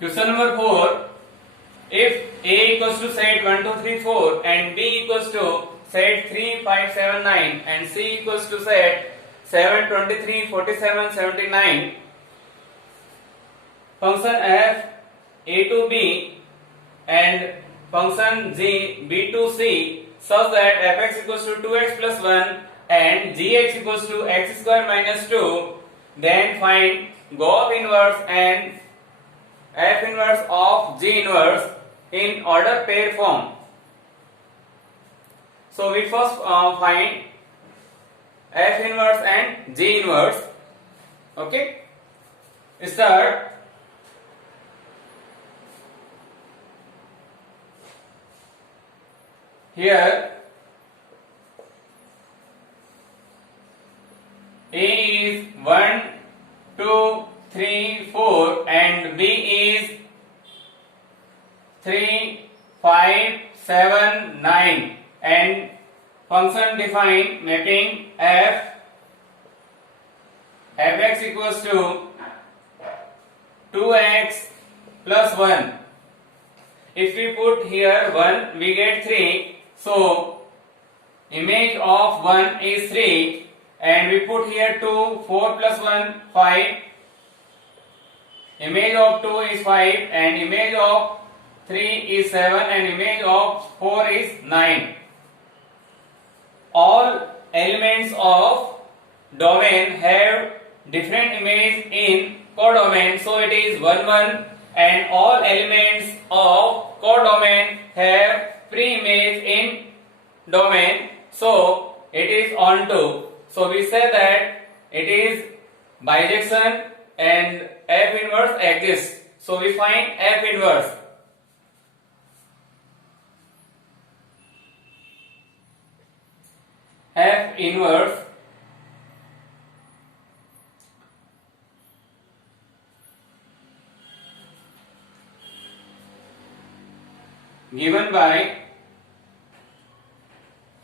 Question number 4. If A equals to set 1, 2, 3, 4 and B equals to set 3, 5, 7, 9 and C equals to set 7, 23, 47, 79, function f A to B and function g B to C such that fx equals to 2x plus 1 and gx equals to x square minus 2, then find GOP inverse and f inverse of g inverse in order pair form. So we first find f inverse and g inverse. Okay, start. Here A is 1, 2, 3, 4 and B is 3, 5, 7, 9 and function define mapping fx equals to 2x plus 1. If we put here 1 we get 3, so image of 1 is 3 and we put here 2, 4 plus 1 5, image of 2 is 5 and image of 3 is 7 and image of 4 is 9. All elements of domain have different image in codomain, so it is 1 1 and all elements of codomain have pre-image in domain, so it is onto. So we say that it is bijection and f inverse exists. So we find f inverse. F inverse given by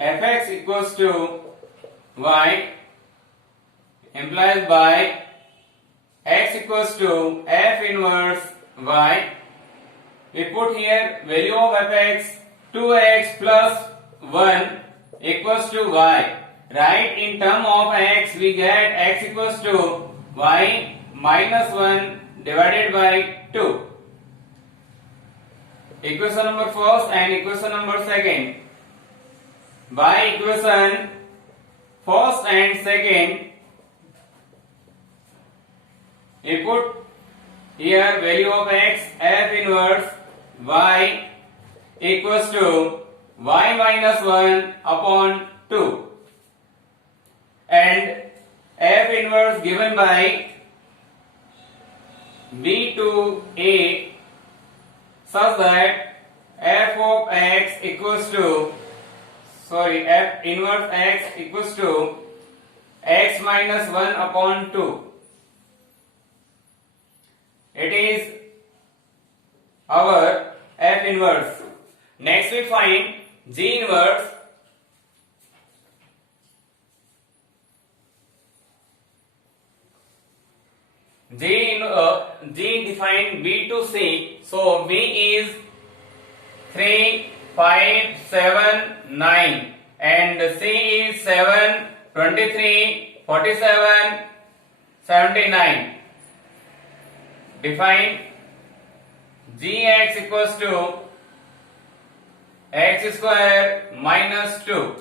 fx equals to y implies by x equals to f inverse y. We put here value of fx 2x plus 1 equals to y. Right, in term of x we get x equals to y minus 1 divided by 2. Equation number first and equation number second. By equation first and second, we put here value of x f inverse y equals to y minus 1 upon 2 and f inverse given by b to a such that f of x equals to f inverse x equals to x minus 1 upon 2. It is our f inverse. Next we find g inverse. G define B to C. So B is 3, 5, 7, 9 and C is 7, 23, 47, 79. Define Gx equals to x square minus 2.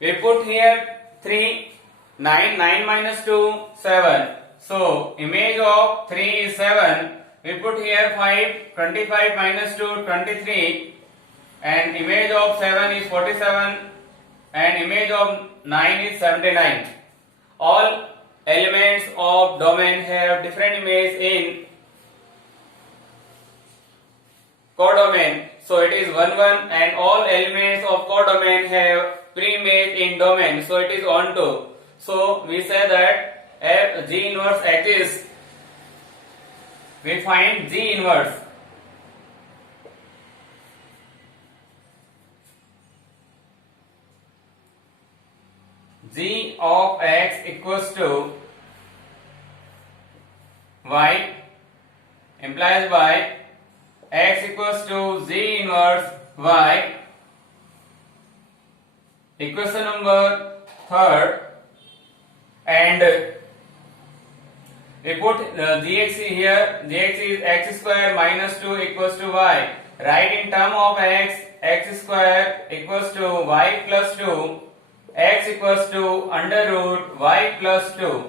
We put here 3, 9, 9 minus 2, 7. So image of 3 is 7. We put here 5, 25 minus 2, 23 and image of 7 is 47 and image of 9 is 79. All elements of domain have different image in codomain. So it is 1 1 and all elements of codomain have pre-image in domain. So it is onto. So we say that f G inverse exists. We find G inverse. G of x equals to y implies by x equals to z inverse y. Equation number third, and we put gx here. Gx is x square minus 2 equals to y. Write in term of x square equals to y plus 2, x equals to under root y plus 2.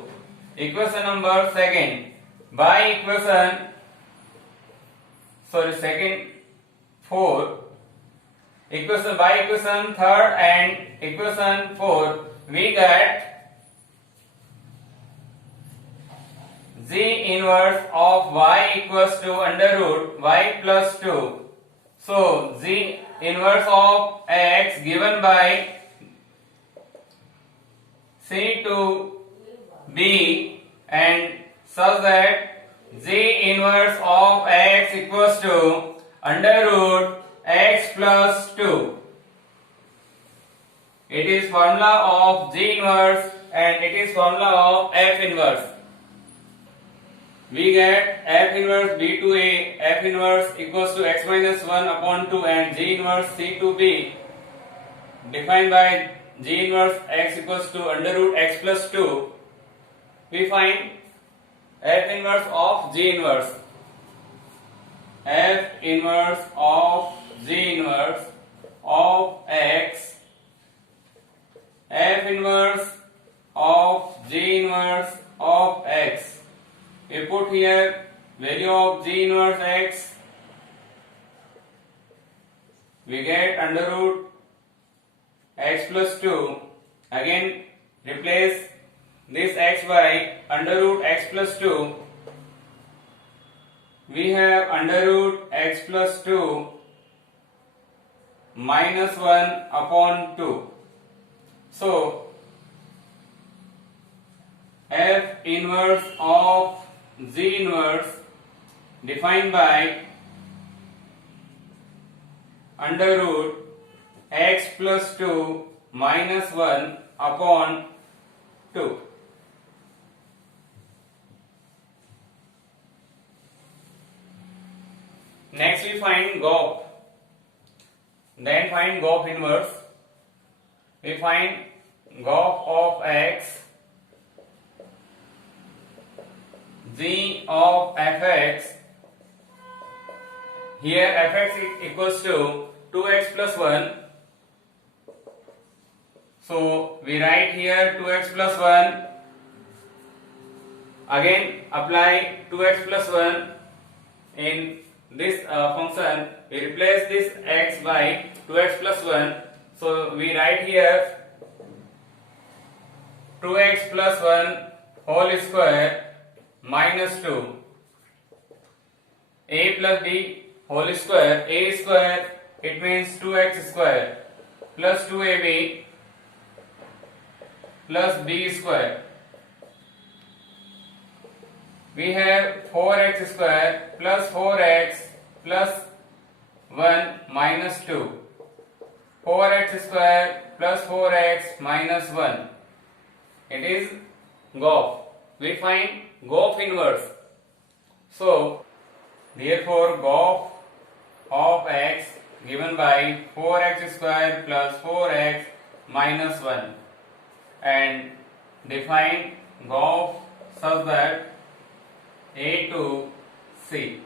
Equation number second. By equation 4. By equation third and equation 4, we get z inverse of y equals to under root y plus 2. So z inverse of x given by C to B, and such that z inverse of x equals to under root x plus 2. It is formula of z inverse and it is formula of f inverse. We get f inverse b to a, f inverse equals to x minus 1 upon 2, and g inverse c to b defined by g inverse x equals to under root x plus 2. We find f inverse of g inverse. F inverse of g inverse of x, f inverse of g inverse of x. We put here value of g inverse x. We get under root x plus 2. Again replace this x by under root x plus 2. We have under root x plus 2 minus 1 upon 2. So f inverse of z inverse defined by under root x plus 2 minus 1 upon 2. Next we find GOP. Then find GOP inverse. We find GOP of x, g of fx. Here fx is equals to 2x plus 1. So we write here 2x plus 1. Again apply 2x plus 1 in this function. We replace this x by 2x plus 1. So we write here 2x plus 1 whole square minus 2. A plus b whole square. A square, it means 2x square plus 2ab plus b square. We have 4x square plus 4x plus 1 minus 2. 4x square plus 4x minus 1. It is GOP. We find GOP inverse. So therefore GOP of x given by 4x square plus 4x minus 1, and define GOP such that A to C.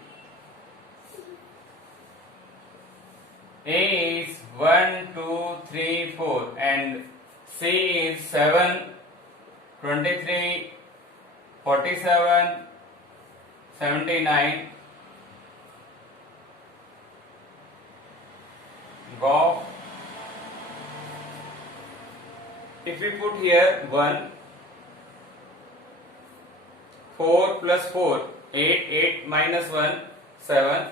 A is 1, 2, 3, 4 and C is 7, 23, 47, 79. GOP. If we put here 1, 4 plus 4, 8, 8 minus 1, 7.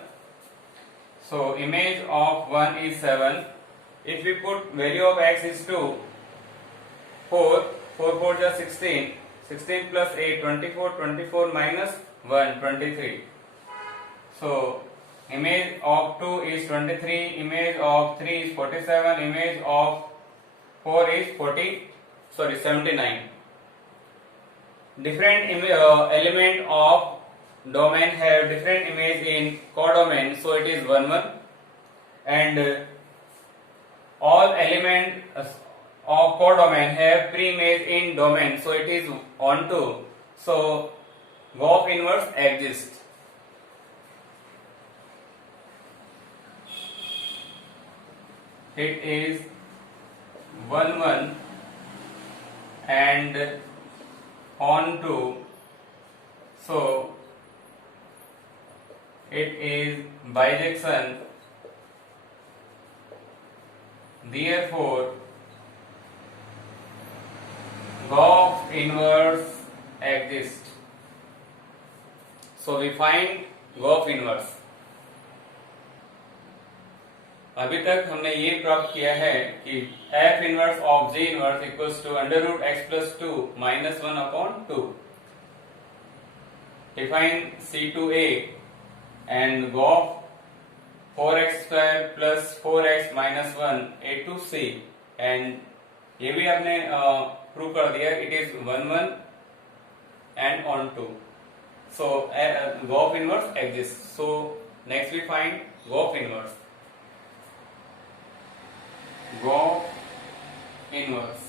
So image of 1 is 7. If we put value of x is 2, 4, 4 4 is 16, 16 plus 8, 24, 24 minus 1, 23. So image of 2 is 23, image of 3 is 47, image of 4 is 79. Different element of domain have different image in codomain, so it is 1 1, and all element of codomain have pre-image in domain, so it is on 2. So Goff inverse exists. It is 1 1 and on 2, so it is bijection. Therefore, Goff inverse exists. So we find Goff inverse. अभी तक हमने ये प्राप्त किया है कि f inverse of g inverse equals to under root x plus 2 minus 1 upon 2. Define C2a and Goff 4x square plus 4x minus 1 a to c, and ये भी आपने प्रूव कर दिया. It is 1 1 and on 2. So Goff inverse exists. So next we find Goff inverse. Goff inverse.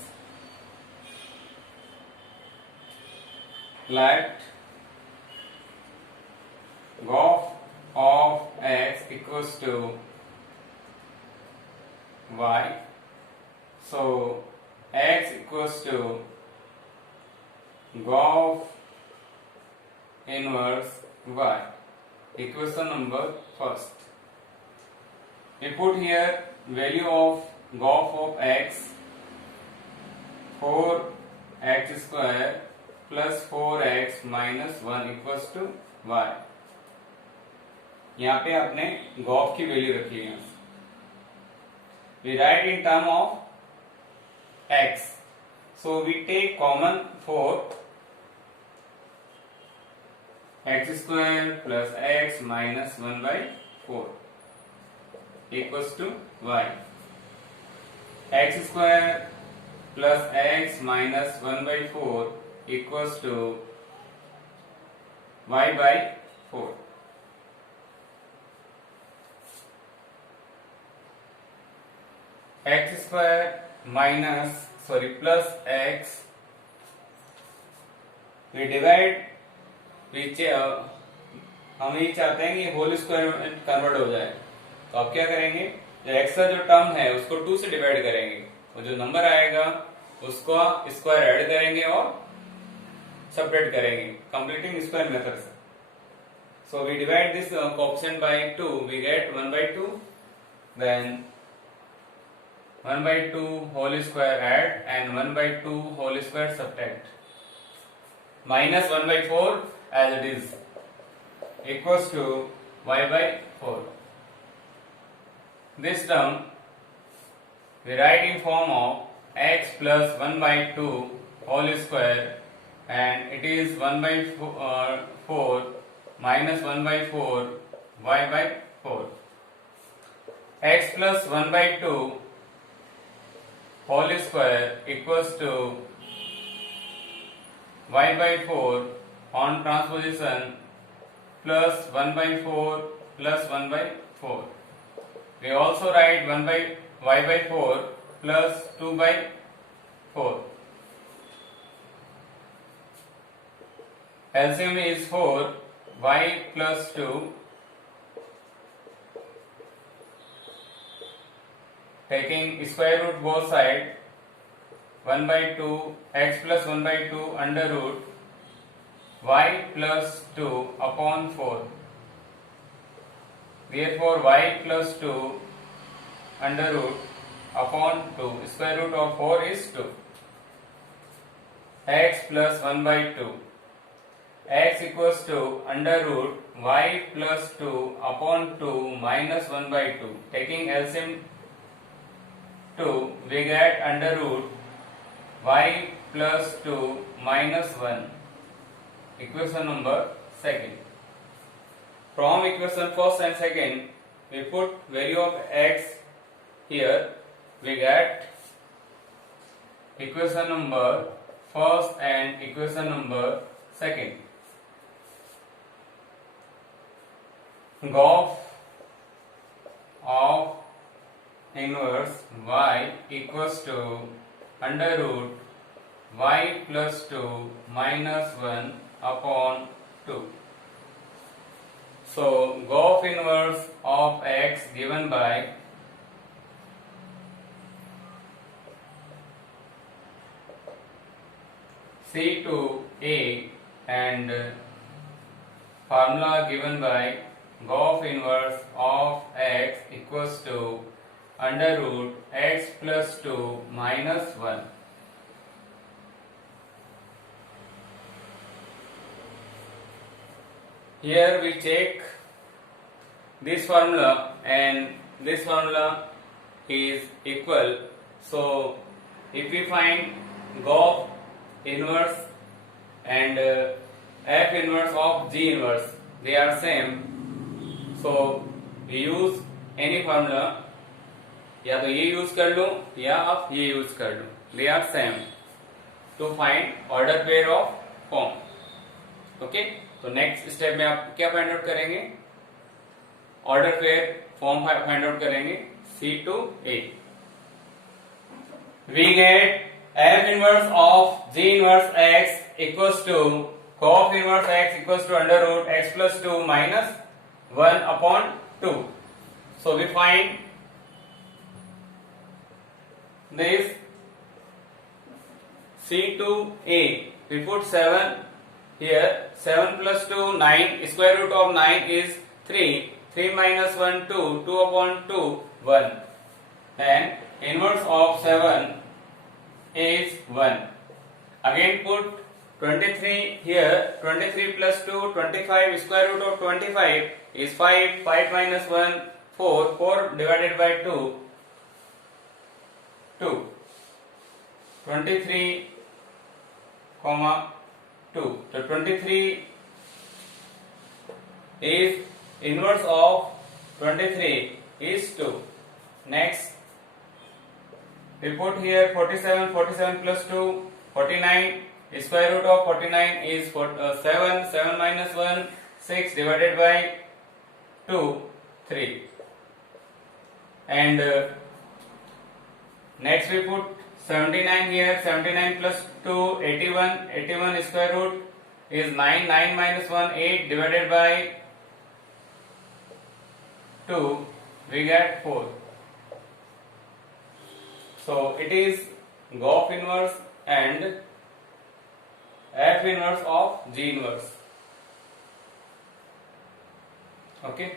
Let Goff of x equals to y. So x equals to Goff inverse y. Equation number first. We put here value of Goff of x 4x square plus 4x minus 1 equals to y. यहाँ पे आपने Goff की value रखी है. We write in term of x. So we take common 4 x square plus x minus 1 by 4 equals to y. X square plus x minus 1 by 4 equals to y by 4. X square plus x, we divide, हम ये चाहते हैं कि whole square में convert हो जाए. तो आप क्या करेंगे, जो x का जो टर्म है उसको 2 से डिवाइड करेंगे और जो नंबर आएगा उसको स्क्वायर ऐड करेंगे और सेपरेट करेंगे कंप्लीटिंग स्क्वायर मेथड से. So we divide this coefficient by 2, we get 1 by 2, then 1 by 2 whole square add and 1 by 2 whole square subtract, minus 1 by 4 as it is equals to y by 4. This term we write in form of x plus 1 by 2 whole square, and it is 1 by 4 minus 1 by 4 y by 4. X plus 1 by 2 whole square equals to y by 4 on transposition plus 1 by 4 plus 1 by 4. We also write 1 by y by 4 plus 2 by 4. LCM is 4, y plus 2, taking square root both side, 1 by 2 x plus 1 by 2 under root y plus 2 upon 4. Therefore y plus 2 under root upon 2, square root of 4 is 2. X plus 1 by 2, x equals to under root y plus 2 upon 2 minus 1 by 2. Taking LCM 2, we get under root y plus 2 minus 1. Equation number second. From equation first and second, we put value of x here. We get equation number first and equation number second. Gof of inverse y equals to under root y plus 2 minus 1 upon 2. So, Gof inverse of x given by C2a and formula given by Gof inverse of x equals to under root x plus 2 minus 1. Here we check this formula and this formula is equal. So if we find Gof inverse and f inverse of g inverse, they are same. So we use any formula, या तो ये use कर लूं या आप ये use कर लूं, they are same to find order pair of form. Okay, तो नेक्स्ट स्टेप में आप क्या फाइंड आउट करेंगे? Order pair form find out करेंगे C2a. We get f inverse of g inverse x equals to Gof inverse x equals to under root x plus 2 minus 1 upon 2. So we find this C2a. We put 7 here. 7 plus 2 9. Square root of 9 is 3. 3 minus 1 2. 2 upon 2 1. And inverse of 7 is 1. Again put 23 here. 23 plus 2 25. Square root of 25 is 5. 5 minus 1 4. 4 divided by 2 2. 23 comma 2. So 23 is inverse of 23 is 2. Next we put here 47. 47 plus 2 49. Square root of 49 is 7. 7 minus 1 6 divided by 2 3. And next we put 79 here. 79 plus 2 81. 81 square root is 9. 9 minus 1 8 divided by 2 we get 4. So it is Gof inverse and f inverse of g inverse. Okay.